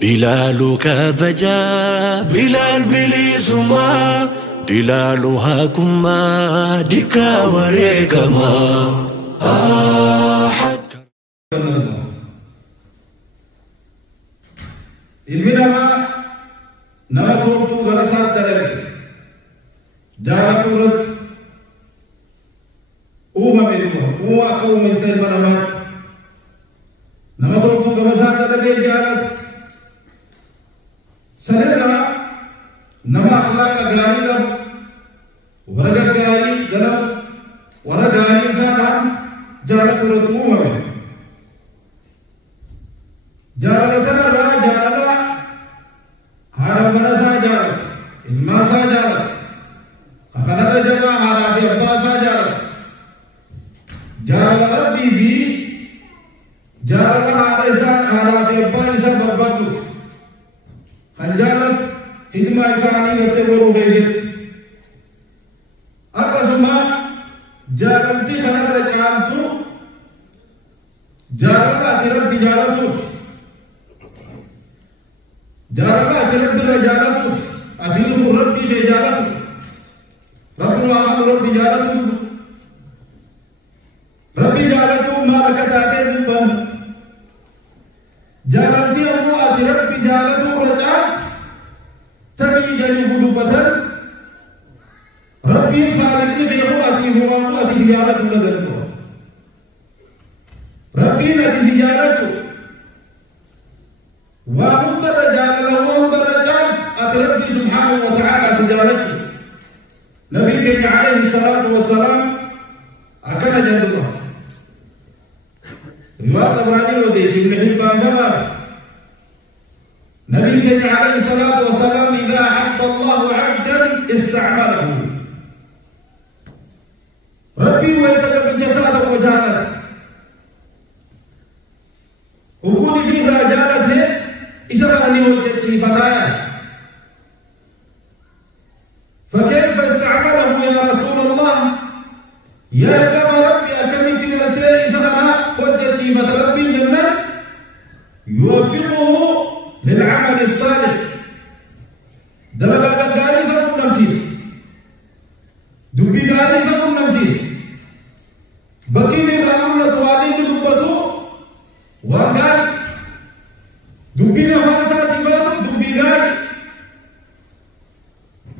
بلال كابجا بلال بليسما بلال هاكما ديكا وريكما أحد إلمنا نمتوتو غرسات دربي جالتو رد أوما قوم يسير منامات نمتوتو غرسات دربي جالت سنرنا نما أخلاق غاني لب ورغ غاني دلب ورغ غاني سانام جالتو رد أوما جالتنا را جالتا هارم بنا سا جالت إلما سا جالت أخنا رجبا هارافي أبا سا جالت جالت ربي في جالت هارافي أبا إسا بربادو خنجالت خدمة إساني لطي دورو غيشت أقسما جالتي خنا رجالتو جالت أتي ربي جالتو جالتا أتربي رجالته أتيم ربي جالته ربنا أمر ربي جالته ربي جالته ما لك تاتي بن جالتي أمو أتربي جالته رجال تبي جانب دبتن ربي خالقني بيهو أتيه وامو أتي جالته لدرته ربي أتي جالته ومن رجال له درجات أتربي سبحانه وتعالى تجارته نبي عليه الصلاة والسلام أكن جند الله رواية طبراني ودي في ابن حبان جبار نبي عليه الصلاة والسلام إذا أحب الله عبدا استعمله ربي ويتقبل جساده وجالته وكوني في رجالته إذا أني وجدتي فتاة فكيف استعمله يا رسول الله يا كما ربي أكملت لرتي إذا أنا وجدتي فتربي الجنة يوفقه للعمل الصالح دلبا قاري سكون نفسي دبي قاري سكون نفسي بقي من رمضة والد دبته وقال دبينا فاسا دبات دبينا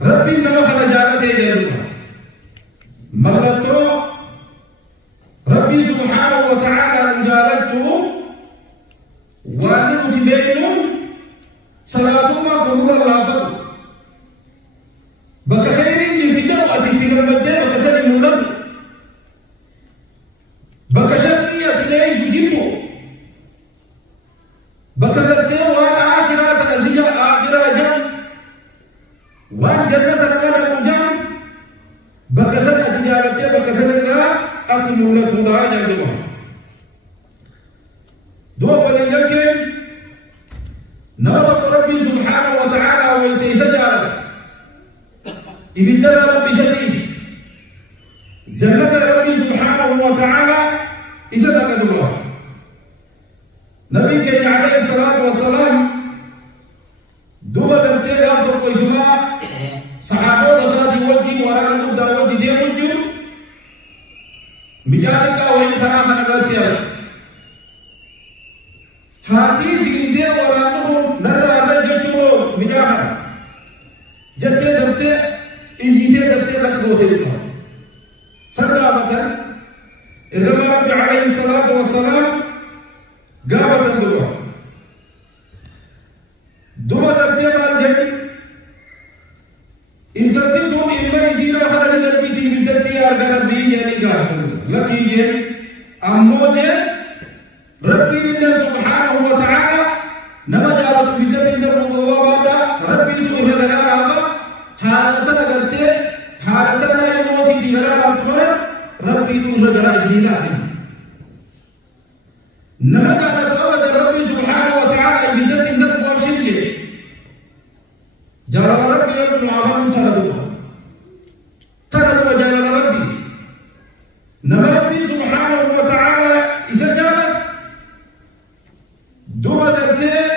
ربي نما خرجات جلوا مغلطو ربي سبحانه وتعالى نجالته وانو تبينو صلاة ما قبول الله فضل بك خيرين جلتجا واتنتجا بدي بك سنة مولد بك شرية ليش جيبو بكرته وانا آخرات نسيجا آخرا جم وان جنة نمانا مجم بكسر أتجارته بكسر الرا أتي مولة هنا جندوا دو بليجا كم نبض ربي سبحانه وتعالى ويتسجارت إبتدى ربي شديد جنة ربي سبحانه وتعالى إذا تكدوا نبي كي عليه الصلاة والسلام دوبا دمتي أفضل قيسما صحابو تصادي وجي وراء المدى وجي دي وجي مجادك وين خنا من غلطيا هاتي في دي وراء نرى رجتو مجاهد جتي دمتي إنجيتي دمتي لك بوتي لك صدق أبدا إنما ربي عليه الصلاة والسلام قامت الدعوة دعوة ترتيبها الجن إن ترتيبهم إما يصير أخرى لدربيتي بالدربي أرغى ربي يعني قامت لكي ين أموجه ربي لله سبحانه وتعالى نما جارت بالدربي دربه وابدا ربي تقول هذا رابا حالتنا قلت حالتنا يموسي دي غرار ربي تقول هذا إسرائيل نما جارت أبدا ربي سبحانه وتعالى بالدربي دربه وابشنجه جارت ربي رب العالمين تردوا جارت ربي نما ربي سبحانه وتعالى إذا جارت دوبا درته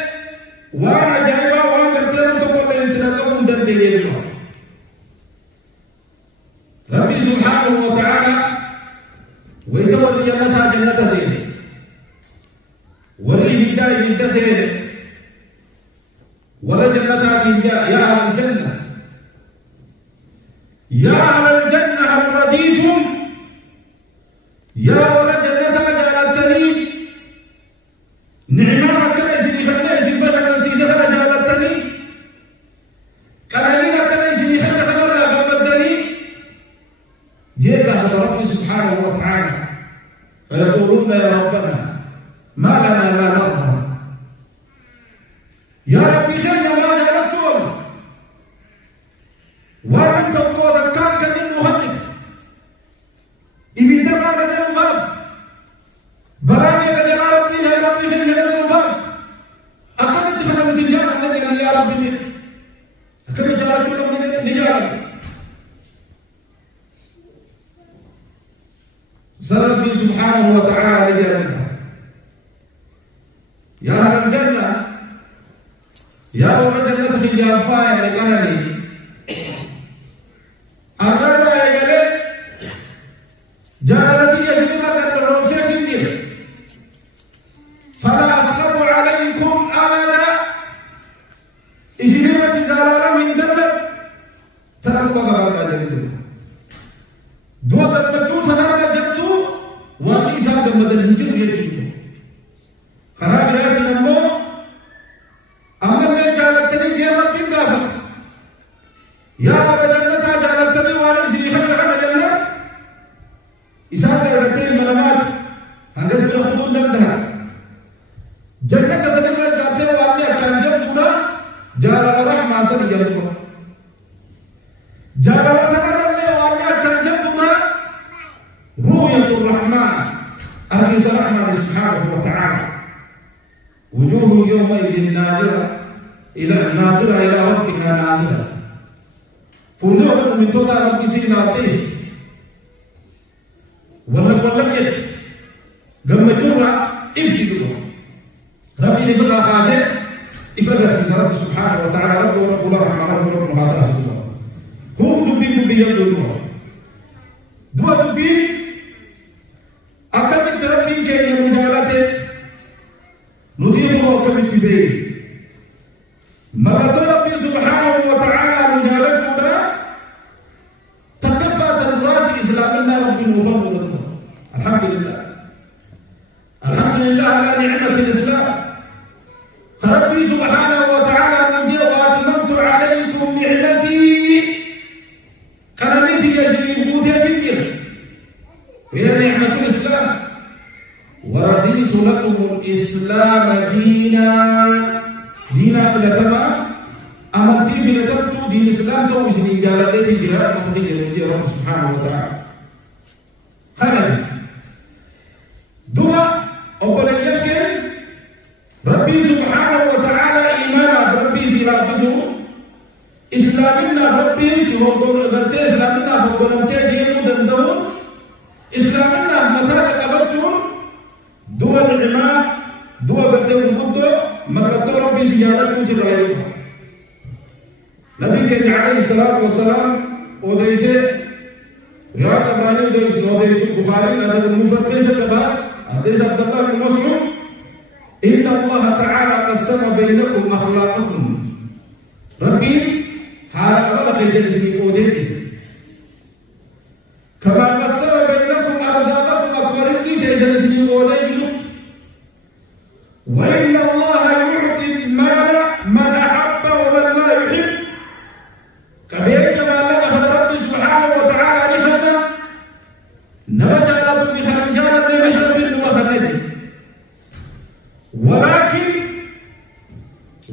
ولا جنة جاء يا أهل الجنة يا أهل الجنة هل رضيتم يا ولا جنة جعلتني نعمة كذا يسير خلنا يسير بدل نسيج كذا جعلتني كذلك كذا يسير خلنا كذا قبلتني جاء ربي سبحانه وتعالى فيقولون يا ربنا ما لنا لا نرضى يا ربي خير ما جعلتهم ومن تقول كان كان المهدد إبن دفع لجل الباب برامي كجل ربي يا ربي خير جل الباب أكمل تخلق تجارة نجل يا ربي أكمل جارة لهم نجارة ربي سبحانه وتعالى لجارتها يا أهل الجنة يا أهل الجنة في جانفاء لقنني أغلى يا جلي جعلتي يجب لك النوم سكين فلا أسخط عليكم أبدا إجرمت زلالة من دبر تركوا غبار جلي دو دبتو تنرى جبتو وأني سام دمدل هنجر جيتو خراب رأيت نمو أمر لي جعلتني جيرا بنغافر يا أبا جنة جعلتني وانا سريخا لك جنة إسان جعلتني الملمات هنجس بلا خطون دمدها جنة سنجل جعلتني وأني أكام جبتنا جعل الرحمة سني جبتنا جعل وتقررني وأني أكام جبتنا رؤية الرحمن أرخص الرحمن سبحانه وتعالى وجوه يومئذ ناظرة إلى ربها ناظرة فنوع من توتا ربي سينا تيه ولا يد قم جورا افتدوا ربي نفرع قاسي إفرق سيسا رب سبحانه وتعالى رب ورب الرحمن رب مهاتره هو دبي يدو دوا دبي أكمل تربين كي يمجالته نطيعه وكمل تبيه مرة ربي سبحانه وتعالى مجالته تكفى تنظات إسلامنا ربي نوفر الحمد لله الحمد لله على نعمة الإسلام ربي سبحانه وتعالى نجي وأتممت عليكم نعمتي كرمتي يجري بوديتي هي نعمة الإسلام ورضيت لكم الإسلام دينا فلتما أمنتي فلتبتو دين الإسلام تو مش نجال التي جاء متقي من رب سبحانه وتعالى خرج دوا أقول يفكر ربي سبحانه وتعالى إيمانا ربي سلافزه إسلامنا ربي سوى درت إسلامنا فقولمتي دينو دندون إسلامنا متى قبضتم دوا العلماء دوا قتل القدو مرتو ربي سجادتهم تبعيهم نبي كان عليه الصلاة والسلام وديسه رواية أبراني وديسه البخاري هذا المفرد ليس كباس حديث عبد الله بن مسعود إن الله تعالى قسم بينكم أخلاقكم ربي هذا أبدا كيف يسلك ودينه كما قسم بينكم أرزاقكم أكبر رزقي كيف يسلك ودينه وإن الله يعطي المال من أحب ومن لا يحب كبير كما لك هذا ربي سبحانه وتعالى لخلنا نمجالة لخلنجالة بمشر بن وخلده ولكن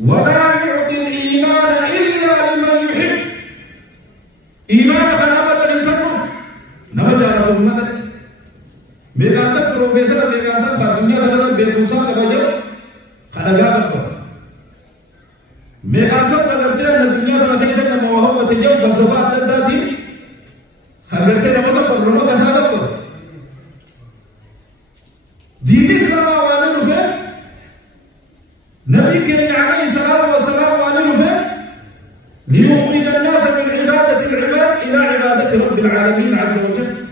ولا يعطي الإيمان إلا لمن يحب إيمانك أبدا لنكره نمجالة المدد ميقاتك بروفيسر ميقاتك الدنيا لنا بيكوسا كبير خلقاتك ميقاتك أغرتين الدنيا لنا خيسا موهوة تجيب بلسفات تداتي خلقاتين مدد لما كسادك دين إسلام وانينو فيه نبي كان عليه الصلاة والسلام وانينو فيه ليخرج الناس من عبادة العباد إلى عبادة رب العالمين عز وجل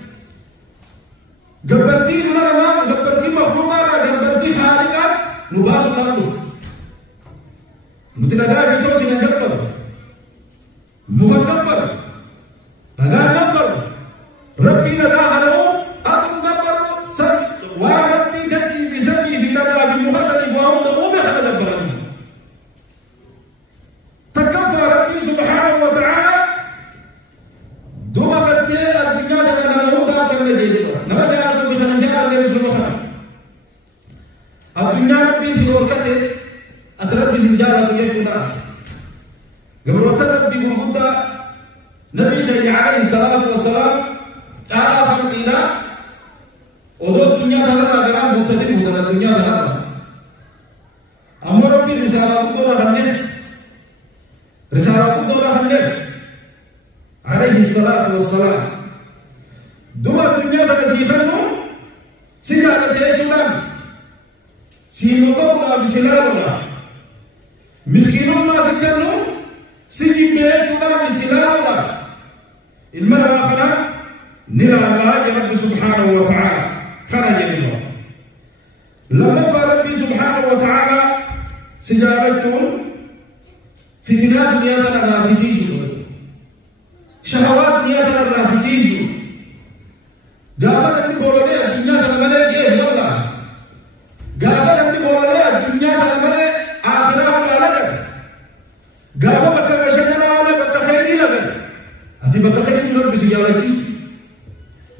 جبرتين لنا جبرتين مخلوقات جبرتين خالقات نباس الله متلقى بيتوتي نجبر مهنبر نجا نجبر ربي نجا هلو أبو نجبر سب وربي دتي بسبي في نجا بمغسل وهم دموم هذا نجبر تكفى ربي سبحانه وتعالى دوما قرتي الدنيا دنا نموت كم نجيبه نما جاء تو بخنجار النبي سبحانه الدنيا ربي سوكته أتربي سنجارة تجيبنا قبل ربي قلت نبي عليه الصلاة والسلام تعالى فرقنا ودو الدنيا ثلاثة أجرام مبتدئ مدن الدنيا ثلاثة أما ربي رسالة قدونا خنف رسالة قدونا خنف عليه الصلاة والسلام دوما الدنيا ثلاثة سيفنه سيجارة تجيبنا سيموتونا بسلامنا مسكين ما سكنوا سجن بيتنا بسلامنا المرأة خنا نلا الله يا رب سبحانه وتعالى خرج الله لما ربي سبحانه وتعالى سجارتهم فتنات نياتنا الراسدين شهوات نياتنا الراسدين قافت ابن بولوني الدنيا تنملي جيه والله قافت ابن بولوني الدنيا تنملي آخرها مالك قافت بك بشكنا ولا بك خيري لك هذه بك خيري رب سجارتي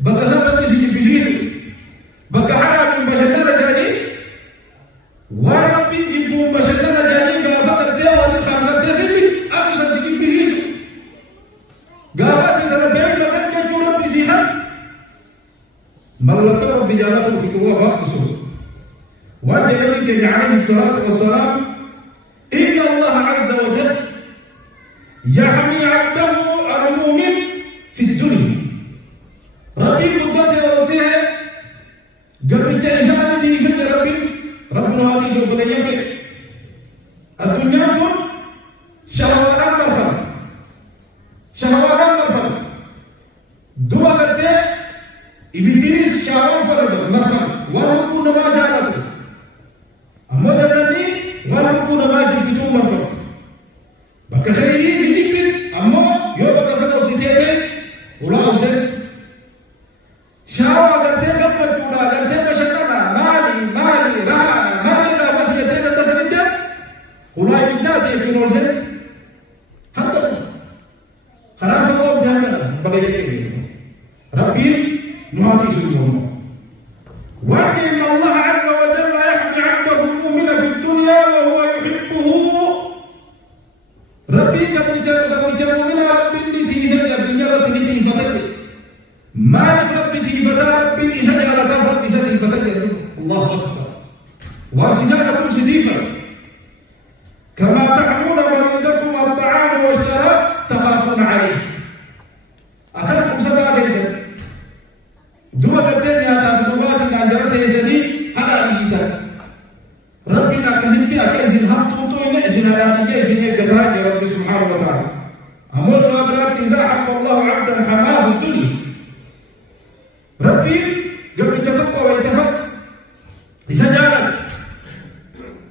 بك سر رب سجارتي بك حرام بشكنا جاني ورب جبوا بشكنا جاني قافت ابدي واني خامت تسلي أكثر سجارتي قافت إذا بين مكان جنت رب سجارتي ملت رب جالته في قوة بقصه وأنت نبيك عليه الصلاة والسلام إن الله عز وجل يحمي عبده المؤمن في الدنيا ربي قدرته ورته قبل تأساني تيسد ربي ربنا هذه شو بقية في الدنيا تون شهوات مرفض شهوات مرفض دوا کرتے إبتليس شهوات فرد مرفض وربنا ما جالته أما جنني وربنا ما جبتم مرفض بكخيري بنيبت أما يو بكسر سيتيس ولا أوسن شهوة کرتے قبل جوड़ा کرتے بشكنا مالي رحمة مالي دعوت يتيجا تسنيت ولا يبدأ يكون أوسن هذا خلاص الله بجانا بقية ربي نهاتي سلوه وإن الله عز وجل يحمي عبده المؤمن في الدنيا وهو يحبه ربي قبل جمعنا ربي نتيسا الدنيا رتنتي فتك مالك ربي تيفتا ربي إسا جعل تفرق إسا تيفتك الله أكبر وسنانة سديفة كما تحمون مريضكم الطعام والشراب تخافون عليه أكلكم سبا كيسا دوما قدين يا تفضلات الأنجرة يسدي على الجيتا ربنا كهنتي أكيزن هم توتو ينعزن على نجيزن يجدها يا رب سبحانه وتعالى أمر الأبرات إذا حب الله عبدا حماه الدنيا ربي قبل تتقوى ويتفق إذا جالت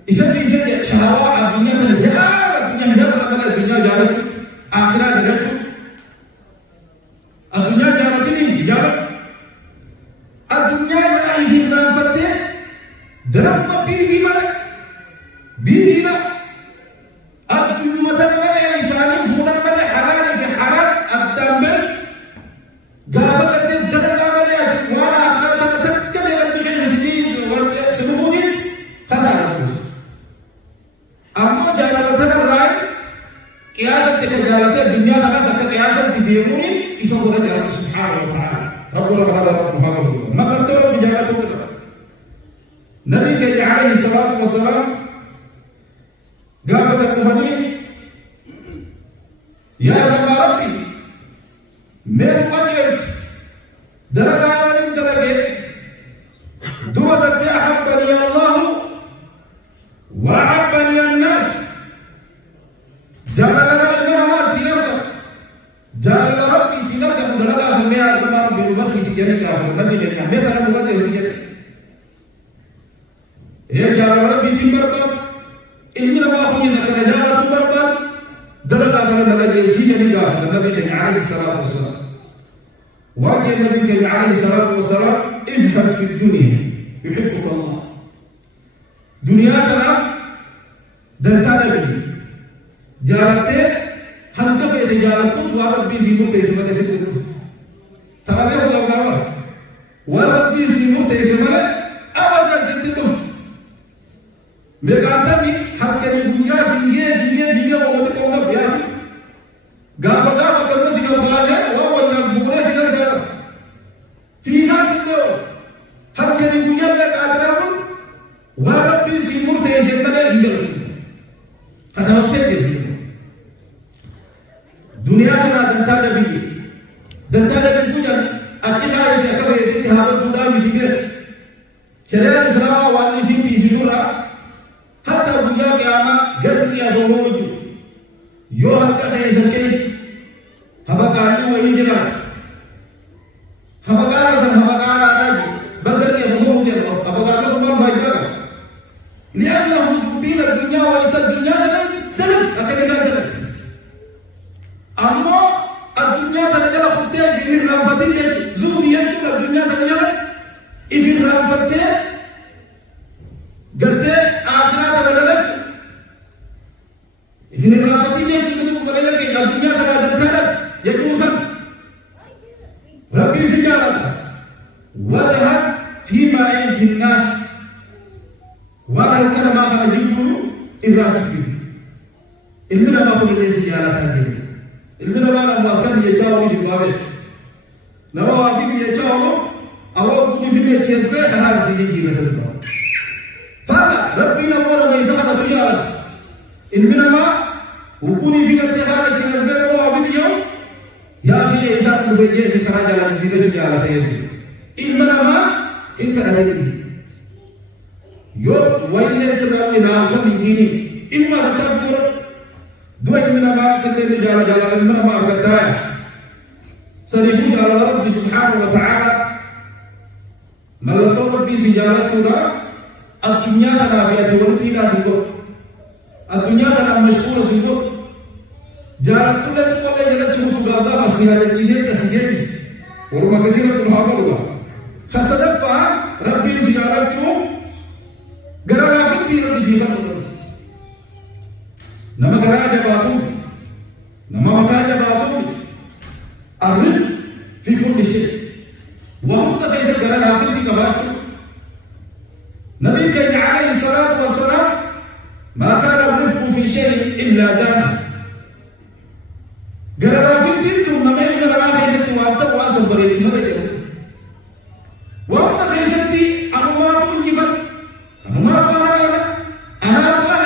إذا شهوات الدنيا تنجالت الدنيا هجابة أمر الدنيا جالت آخرات جالت الدنيا جالتني جالت الدنيا لا يهدنا فتح درب بيه ملك بيه لا الدنيا مثلا ملك إنسان فونا ملك حلال في حرام الدم قابل الدرجة ملك وانا أقول تتكلم إلى الدنيا سنين وسنفونين خسارة أما جالتنا الرأي قياسة تجالتها الدنيا نقصت قياسة تديرونين اسمه قدر رب سبحانه وتعالى ربنا هذا رب محمد ما قدر بجالته نبي عليه الصلاة والسلام قامت المفنين يا ربي من قدرت درجة درجة دوت أحبني الله وأحبني الناس جعل لنا المرامات تلك جعل ربي تلك مدرجة سميها كما ربي نبصي سجنك نبي جميع ماذا نبغى سجنك إيه جعل ربي تلك إننا واقوم يذكر جارة بربان دلنا دلنا لجي في جميع النبي عليه الصلاة والسلام واجه النبي عليه الصلاة والسلام اذهب في الدنيا يحبك الله دنياتنا دلتا نبي جارته هنكفي تجارته سوى ربي سيمو تيسمى تسيطر تغليه الله وربي سيمو تيسمى أبدا سيطر ميقاتمي حركة الدنيا فيجي ومتقوم بياتي غابا كما سيكون باله وهو ينفوري سيكون جارة فيها كله حركة الدنيا لك أدرابون وربي سيمو تيسمى لك هذا مبتدئ دنيا تنا دنتا نبي بوجان أكيد هاي تكفي تتهاب الدنيا بتيجي شريعة الإسلام واني في سورة حتى الدنيا كأما قرب يا فوجو يو حتى كيس الكيس هما كاري ويجرا هما كارا راجي بدر يا فوجو هما كارا ما فايدة لأنه بين الدنيا وإنت الدنيا دلك أكيد دلك أما الدنيا تنجل قطع في الرافدين زودي يجب الدنيا تنجل في الرافدين قلت آخرات تنجل في الرافدين يجب الدنيا تنجل يجب ربي سجارة وذهب فيما عند الناس وقال كلمة قال جبه الراتب المنا ما هو اللي سجارة تنجل المنا ما نماسكن يجاوب الجواب نما واقعي يجاوب أو كل في الناس يسبح هذا سيدي جينا فهذا ربي نمر ليس هذا تجارة المنا ما وكوني في الجهاد يسبح هو في اليوم يا أخي إذا كنت جالس كراجع على جينا تجارة تيجي المنا ما إنك أدري يوم وين يسمع من عالم يجيني إما تتابع دو من ما كل جال من ما قداه سريفو جال ربي سبحانه وتعالى ملتو ربي سجارتنا الدنيا تنافية ورتينا سنقول الدنيا تنا مشكورة سنقول جالت كل جالت شوفوا قابلا مسيحة جديدة كسيجيس ورما كثيرا من هذا فصدق ربي سجارتنا قرأنا كثير ربي سجارتنا نما قرأ جباتهم نما متى جباتهم الرفق في كل شيء وهم تفيز قرأ لكن في جباتهم نبي كان عليه الصلاة والسلام ما كان الرفق في شيء إلا زانه قرأ لكن تنتم نما يقول ما فيزت وابتوا وأنسوا بريت ماذا وهم تفيز أنا ما أقول جفت أنا ما أقول أنا أقول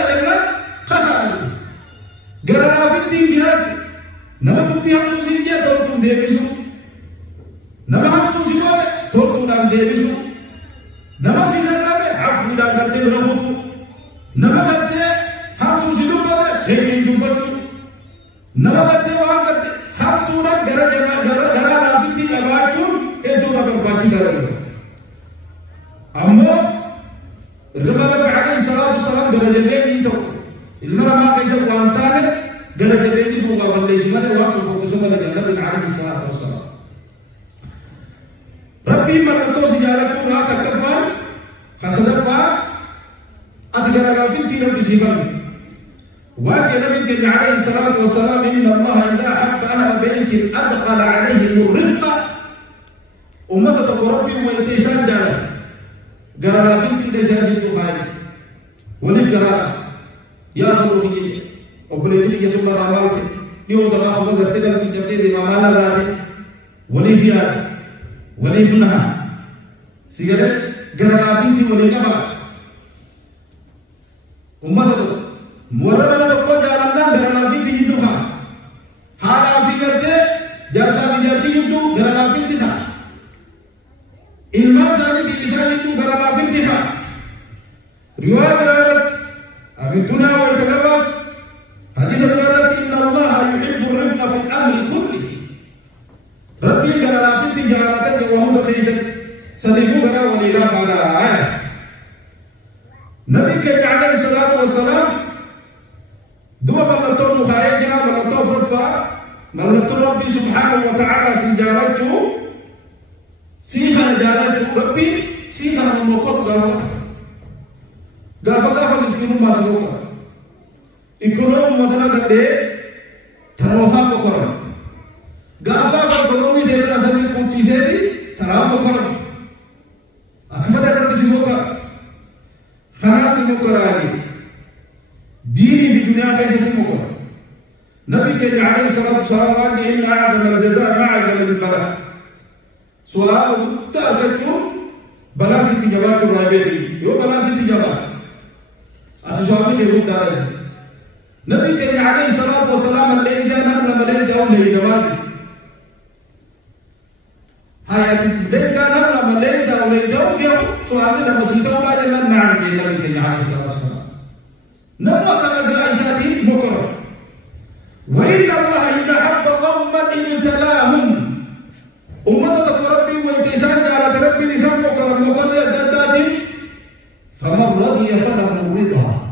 gara binti jirat nama tu pihak tu sinja tortu devisu nama ham tu simole tortu dan devisu nama sisa kame afu dan karte beramutu nama karte ham tu sidupade hekin dumbatu nama karte wah karte ham tu dan gara binti jabatu itu nama berbagi sahaja amma Rasulullah alaihi salatu wasallam gara jadi itu المرأة ما قيس وانتان درجة بيني سوى والليش ماذا واصل فوقسونا لجنة عليه الصلاة والسلام ربي مرة توسي جارته لا تكفى فصدقها أتجرى لكن تيرا بسيبا وقال نبي عليه الصلاة والسلام إن الله إذا حب أهل بيت أدخل عليهم الرفق أمتة ربي ويتيسان جارة جرى لكن تيرا سيجد خير ولف جرى يا الله وبليزي يسوع الرحمن يو دراهم بغرتك بجبتي دي ما مالا راتي ولي فيها ولي فيها سيجرة جرافينتي ولي كبا أمته مورا بنا تقول جارنا جرافينتي يدوها هذا في كرته جالسا بيجاتي يدو جرافينتي ثا إلما سامي تيجي يدو جرافينتي ثا رواية الدنيا ويتلبس حديث قالت إن الله يحب الرفق في الأمر كله ربي قال لا فيت جعلتك وهم بقيسك سلفوا قرا ولله على آيات نبي عليه الصلاة والسلام دوما ملتون مخايجنا ملتون فرفا ملتون ربي سبحانه وتعالى سيجارته سيخنا جارته ربي سيخنا ممكن غافا مسكين ما سلوكا إكرام مثلا كده تروها بكرة غافا كلامي ده سامي كوتشي سيدي ترام بكرة أكمل ربي سموكا خلاص سموكا راجي ديني في الدنيا كيف سموكا نبي كان عليه الصلاة والسلام قال إن أعظم الجزاء ما أعظم البلاء سؤال متأكد بلا ستي جواب الراجي يو بلا ستي جواب أتجاوب كيف داري نبي كان عليه الصلاة والسلام اللي جاء نبلا ملين جاء اللي جواب هاي اللي جاء نبلا ملين جاء اللي جاء كيف سؤالنا مسيطة ولا جل نعم كي نبي كان عليه الصلاة والسلام نبلا كان دلائساتي مكرر وإن الله إذا حب قوما ابتلاهم أمة ربي والتزام على ربي لسان مكرم وقال يددات فمن رضي فله رضا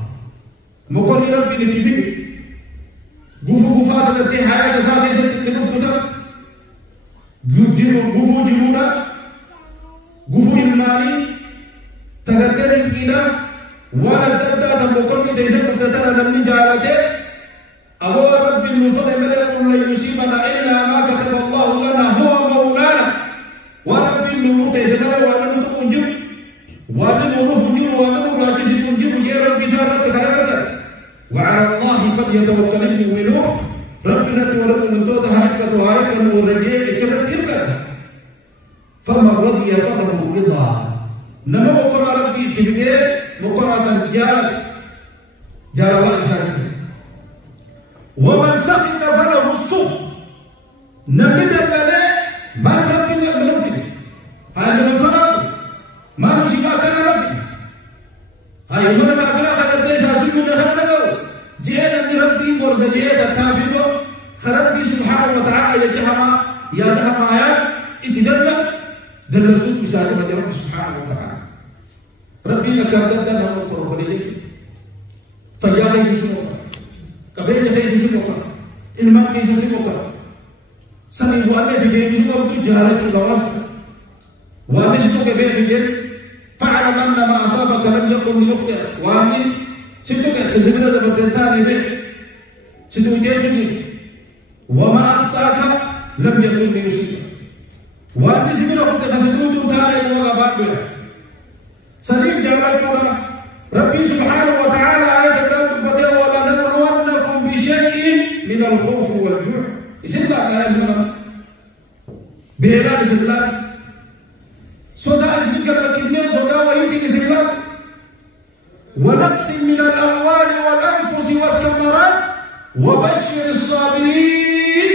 مقول ربي نتفق غفو غفات التي حياة ساعة تنفتتا غفو جرونا غفو المالي تغرق رزقنا ولا ددات مقول تيسا مفتتنا لمن جالته أبو رب المفضل ملك لن يصيبنا إلا ما كتب الله لنا هو مولانا ورب النور تيسكنا وانا نتقنجب وانا نروف نجر وانا نراكش نجر جي ربي سارت خيرك وعلى الله فليتوكل المؤمنون ربنا تولد من توتها هكذا وهكذا والرجاء كبرت تلك فمن رضي فله رضا نما مقرى ربي تبقى مقرى سنجالك جال الله إشاكك ومن سقط فله الصوم نبدا لله ما ربنا بلفظ هاي من صلاه ما نشيكا كان ربي هاي من كافرا قدرت ساسو من خلقه جينا من ربي ورزجيه تابينو ربي سبحانه وتعالى يجهما يا دهما يا اتدلل دلسو بساله ربي سبحانه وتعالى ربي كان ددنا نقول بليك فيا كيف اسمه كبير كيف اسمه الماء كيف اسمه سني وانا تجيب شو قبض جهالة الغواص وانا شو كبير بيجي فعلم أن ما أصابك لم يكن ليخطئ وامن شتو كسبنا ده بدلتاني به شتو جيجي وما أخطأك لم يكن ليصيبك وانا سبنا كنت مسدود تاري ولا بابه سني جهالة ربي سبحانه وتعالى آية الكتاب بدأ ولا نبلونكم بشيء من الخوف والجوع إسلام لا يزمن بهذا الإسلام صدا اسمك الكفنين صدا ويمكن الإسلام ونقص من الأموال والأنفس والثمرات وبشر الصابرين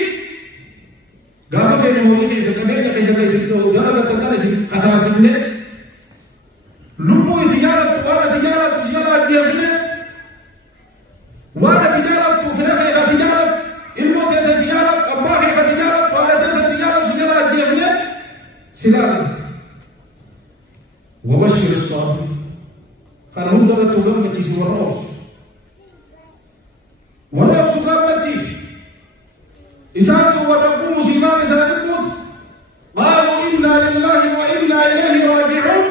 قام فين هو كيف كبير كيف ضربت تكاليف أساسية لبوا تجارة ولا تجارة جيفنا ولا تجارة فرقة تجارة الموت تجارة أباحي تجارة ولا تجارة سجارة جيفنا سلالة وبشر الصابرين كان هم درت تقام بتشيس وراس سقام بتشيس إذا سوى تقوم سيمان سالمود قالوا إنا لله وإنا إليه راجعون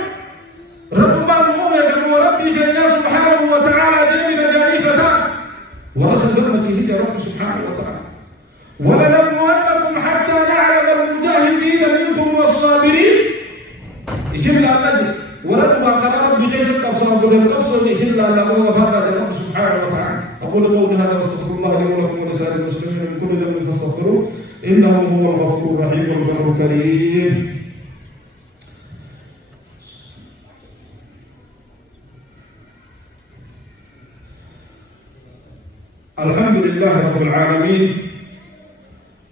رب ما المؤمن وربي جل سبحانه وتعالى دائما جانبتان ورسل لنا كيف رب سبحانه وتعالى ولنبلونكم حتى نعلم المجاهدين منكم والصابرين اسم الله الذي ورد ما قال ربي جيش التبصر بالقبص اسم الله الذي وفرد رب سبحانه وتعالى أقول قولي هذا واستغفر الله لي ولكم ولسائر المسلمين من كل ذنب فاستغفروه إنه هو الغفور الرحيم والبر الكريم. الحمد لله رب العالمين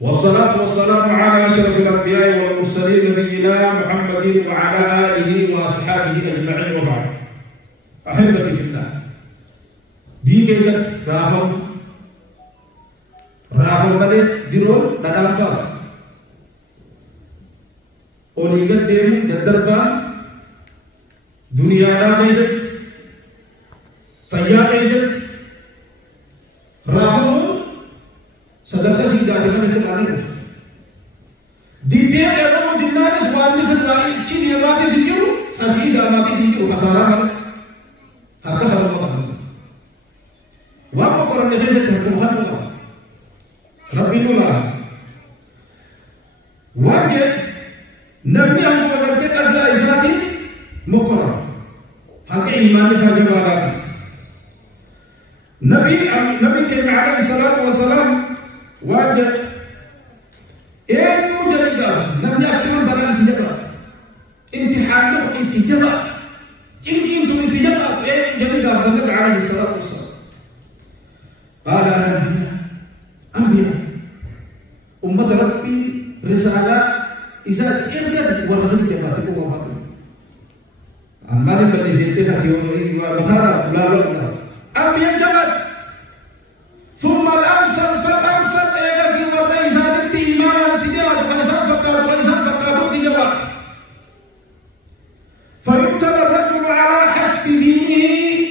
والصلاة والسلام على أشرف الأنبياء والمرسلين نبينا محمد وعلى آله وأصحابه أجمعين وبعد. أحبتي في الله دي كيست راهم ملك ديرول ندامبا أوليغت ديرو ندربا دنيا نا كيست فيا كيست رافضوا صدرت سيداتي من السكانين ديدي أبو دينار سوالي سكاني كي دياماتي سيجرو سسيد أماتي سيجرو كسارة من حتى خلوا مطعم وأبو قرن نجد تحكم خلوا ربي نولا وجه نبي أن مبرتك أدرى إساتي مقرر حق إيمان ساجبالات نبي كريم عليه الصلاة والسلام وجه إنه جلدا نبي أكثر بدل تجبا امتحان له اتجابا إن أنتم اتجابا إيه جلدا النبي عليه الصلاة والسلام قال أنبياء أمة ربي رسالة إذا إرجعت ورسل جباتكم وفاتكم أما الذي سيتها في ومثارا لا أنبياء جبات ثم الأمثل فالأمثل إيجاسي والرئيس هذا إيمانا التجارات وإنسان فقاتوا تجارات فيبتلى الرجل على حسب دينه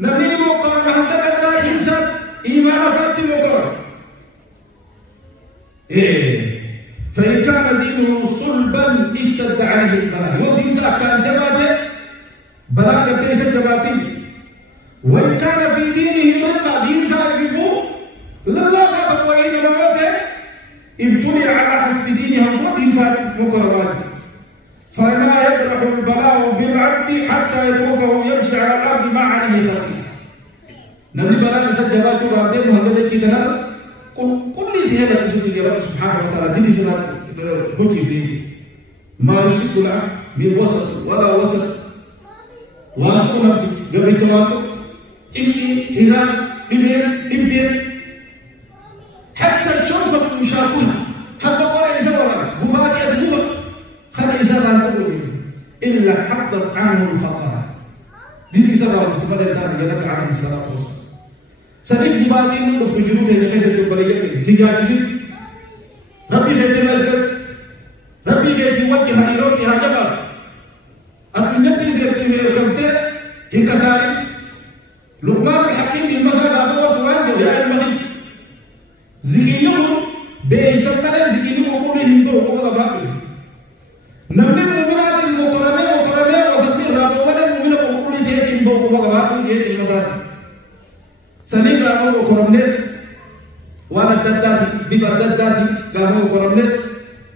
نبني مقرر هذا قدر حساب إيمان ساتي مقرر فإن كان دينه صلبا اشتد عليه البلاء وديسا كان جباته بلاء قتيس جباتي وإن كان في دينه لما ديسا يفو لله قد وإن موته ابتلي على حسب دينه وديسا مقربات فلا يبرح البلاء بالعبد حتى يتركه يمشي على الأرض ما عليه تقي نبي بلاء نسد جباته رابين وهذا كتنا كل هذا بسم الله سبحانه وتعالى دين سنة بكي دين ما يشرك العبد من وسط ولا وسط وانتم نبتك قبل تواتو تنكي هيران إبدين حتى الشرطة يشاكوها حتى قرأ إسرائيل بفاتي أدلوها خلق إسرائيل تقول إلا حطت عنه الخطأ دين إسرائيل مستمر الثاني جنب عليه الصلاة والسلام سنيك بفاتي من دفتر جنوته يجيسة البلية سيجاجسي ربي غيتي الأجر ربي غيتي وجه هيروتي هجبا أكنتي سيرتي ويركبتي إنكساري لقمان الحكيم المسألة أبو سؤال يا المغيب زكينهم بيسكنا زكينهم كل هندو ولا باقي نمني مؤمنات المقرمة وسبي الرابع ولا مؤمن كل تيجي بو ولا باقي تيجي المسألة سنين قاموا وكرمنيس وانا الدداتي بفردداتي قاموا وكرمنيس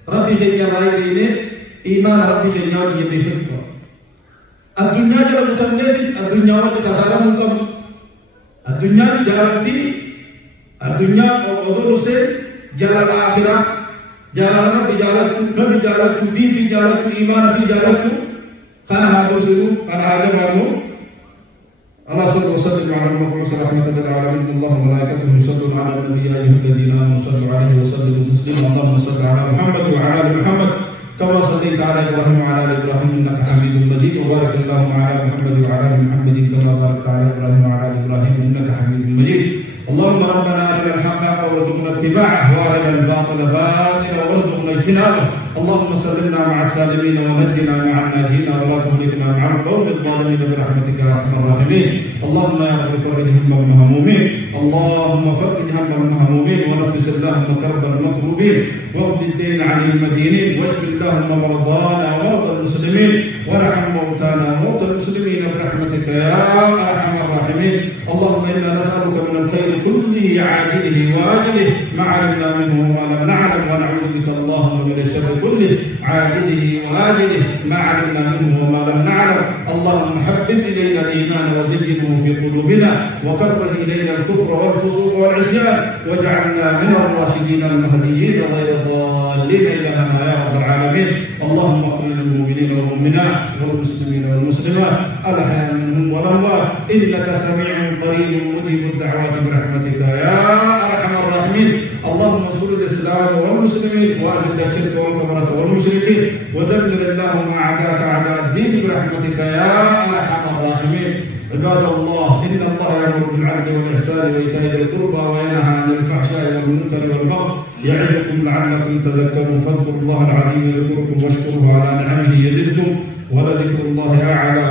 ربي خير راي دينه إيمان ربي خير ياوي يبيفك الدنيا جل متملس الدنيا وتكسر مكم الدنيا جالتي الدنيا أدور سے جال الآخرة جال نبي جالت دين في جالت إيمان في جالت كان هذا سلو كان هذا مامو الله صلى الله وسلم على المبعوث رحمة للعالمين الله وملائكته يصلون على النبي يا أيها الذين آمنوا صلوا عليه وسلموا تسليما اللهم صل على محمد وعلى آل محمد كما صليت على إبراهيم وعلى آل إبراهيم إنك حميد مجيد وبارك اللهم على محمد وعلى آل محمد كما باركت على إبراهيم وعلى آل إبراهيم إنك حميد مجيد اللهم ربنا أرنا الحق حقا وارزقنا اتباعه وأرنا الباطل باطلا وارزقنا اجتنابه اللهم سلمنا مع السالمين ونجنا مع الناجين ولا تهلكنا مع القوم الظالمين برحمتك يا أرحم الراحمين اللهم يا رب فرج هم المهمومين اللهم فرج هم المهمومين ونفس اللهم كرب المكروبين واقض الدين عن المدينين واشف اللهم مرضانا ومرضى المسلمين وارحم موتانا وموتى المسلمين برحمتك يا أرحم الراحمين اللهم إنا نسألك من الخير كله عاجله وآجله ما علمنا منه وما لم نعلم ونعوذ بك اللهم من الشر كله عاجله وآجله ما علمنا منه وما لم نعلم اللهم حبب إلينا الإيمان وزينه في قلوبنا وكره إلينا الكفر والفسوق والعصيان واجعلنا من الراشدين المهديين غير الضالين إلهنا يا رب العالمين اللهم اغفر للمؤمنين والمؤمنات والمسلمين والمسلمات الأحياء منهم والأموات إنك سميع قريب مجيب الدعوات برحمتك يا أرحم الراحمين اللهم انصر الإسلام والمسلمين وأذل الشرك والكفرة والمشركين ودمر اللهم أعداءك أعداء الدين برحمتك يا أرحم الراحمين عباد الله إن الله يأمر بالعدل والإحسان وإيتاء ذي القربى وينهى عن الفحشاء والمنكر والبغي يعظكم لعلكم تذكرون فاذكروا الله العظيم يذكركم واشكروه على نعمه يزدكم ولذكر الله أعلى